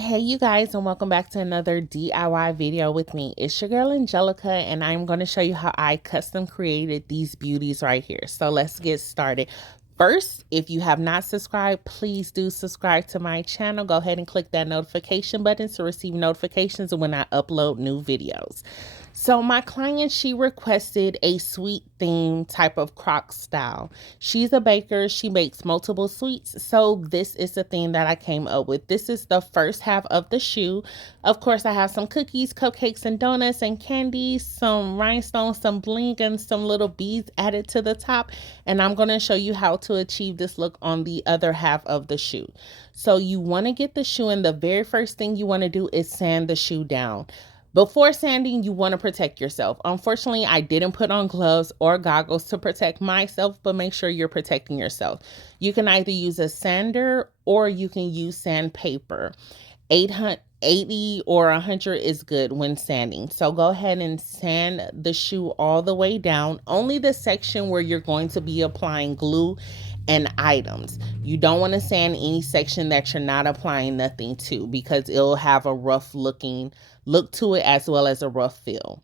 Hey you guys, and welcome back to another DIY video with me. It's your girl Angelica, and I'm going to show you how I custom created these beauties right here. So let's get started. First, if you have not subscribed, please do subscribe to my channel. Go ahead and click that notification button to receive notifications when I upload new videos. So my client, she requested a sweet theme type of Crocs style. She's a baker. She makes multiple sweets. So this is the theme that I came up with. This is the first half of the shoe. Of course, I have some cookies, cupcakes, and donuts and candy, some rhinestones, some bling, and some little beads added to the top. And I'm going to show you how to achieve this look on the other half of the shoe. So you want to get the shoe, and the very first thing you want to do is sand the shoe down. Before sanding, you want to protect yourself. Unfortunately, I didn't put on gloves or goggles to protect myself, but make sure you're protecting yourself. You can either use a sander or you can use sandpaper. 80 or 100 is good when sanding. So go ahead and sand the shoe all the way down, only the section where you're going to be applying glue and items. You don't want to sand any section that you're not applying nothing to, because it'll have a rough looking look to it as well as a rough feel.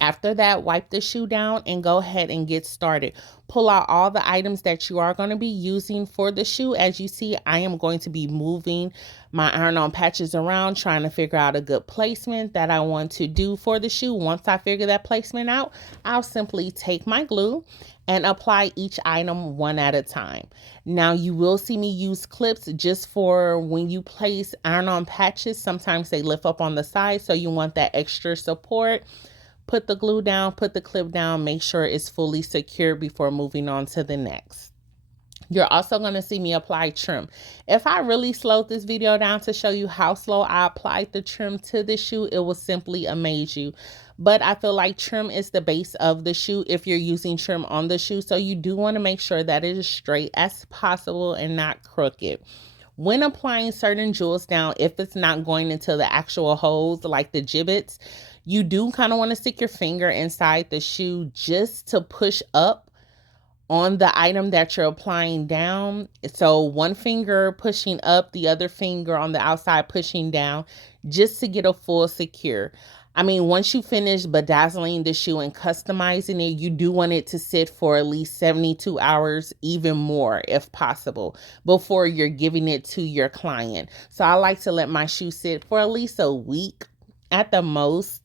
After that, wipe the shoe down and go ahead and get started. Pull out all the items that you are going to be using for the shoe. As you see, I am going to be moving my iron-on patches around, trying to figure out a good placement that I want to do for the shoe. Once I figure that placement out, I'll simply take my glue and apply each item one at a time. Now, you will see me use clips just for when you place iron-on patches. Sometimes they lift up on the side, so you want that extra support. Put the glue down, put the clip down, make sure it's fully secure before moving on to the next. You're also going to see me apply trim. If I really slowed this video down to show you how slow I applied the trim to the shoe, it will simply amaze you. But I feel like trim is the base of the shoe if you're using trim on the shoe. So you do want to make sure that it is straight as possible and not crooked. When applying certain jewels down, if it's not going into the actual holes like the gibbets, you do kind of want to stick your finger inside the shoe just to push up on the item that you're applying down. So one finger pushing up, the other finger on the outside pushing down, just to get a full secure. I mean, once you finish bedazzling the shoe and customizing it, you do want it to sit for at least 72 hours, even more if possible, before you're giving it to your client. So I like to let my shoe sit for at least a week at the most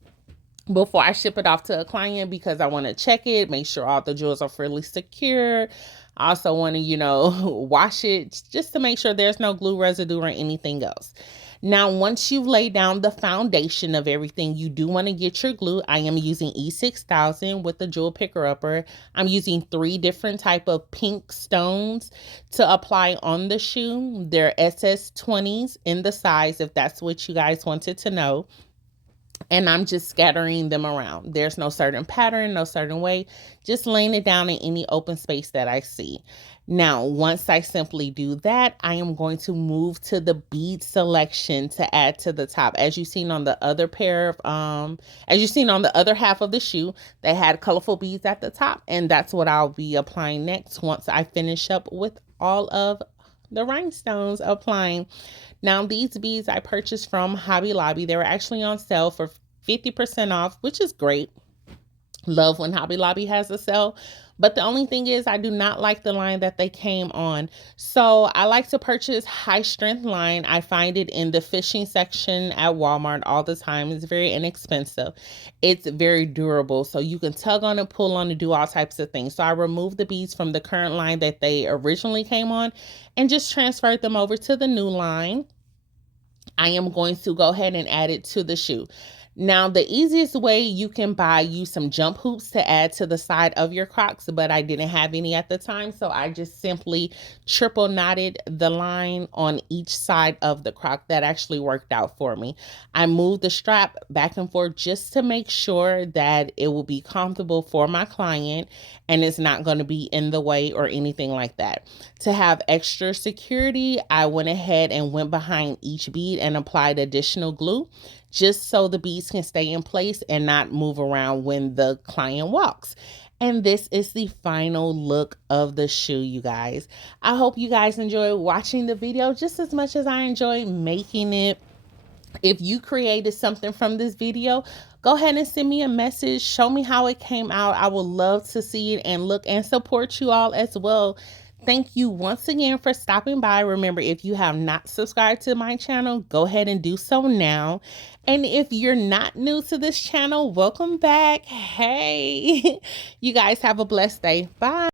before I ship it off to a client, because I want to check it, make sure all the jewels are fairly secure. I also want to, wash it just to make sure there's no glue residue or anything else. Now, once you've laid down the foundation of everything, you do want to get your glue. I am using E6000 with the jewel picker upper. I'm using 3 different type of pink stones to apply on the shoe. They're SS20s in the size, if that's what you guys wanted to know. And I'm just scattering them around. There's no certain pattern, no certain way, just laying it down in any open space that I see. Now, once I simply do that, I am going to move to the bead selection to add to the top. As you've seen on the other half of the shoe, they had colorful beads at the top, and that's what I'll be applying next once I finish up with all of the rhinestones applying. Now, these beads I purchased from Hobby Lobby. They were actually on sale for 50% off, which is great. Love when Hobby Lobby has a sale. But the only thing is, I do not like the line that they came on. So I like to purchase high strength line. I find it in the fishing section at Walmart all the time. It's very inexpensive. It's very durable. So you can tug on it, pull on it, do all types of things. So I removed the beads from the current line that they originally came on and just transferred them over to the new line. I am going to go ahead and add it to the shoe. Now, the easiest way you can use some jump hoops to add to the side of your Crocs, but I didn't have any at the time, so I just simply triple knotted the line on each side of the Croc. That actually worked out for me. I moved the strap back and forth just to make sure that it will be comfortable for my client and it's not going to be in the way or anything like that. To have extra security, I went ahead and went behind each bead and applied additional glue, just so the beads can stay in place and not move around when the client walks. And this is the final look of the shoe, you guys. I hope you guys enjoy watching the video just as much as I enjoy making it. If you created something from this video, go ahead and send me a message. Show me how it came out. I would love to see it and look and support you all as well. Thank you once again for stopping by. Remember, if you have not subscribed to my channel, go ahead and do so now. And if you're not new to this channel, welcome back. Hey, you guys have a blessed day. Bye.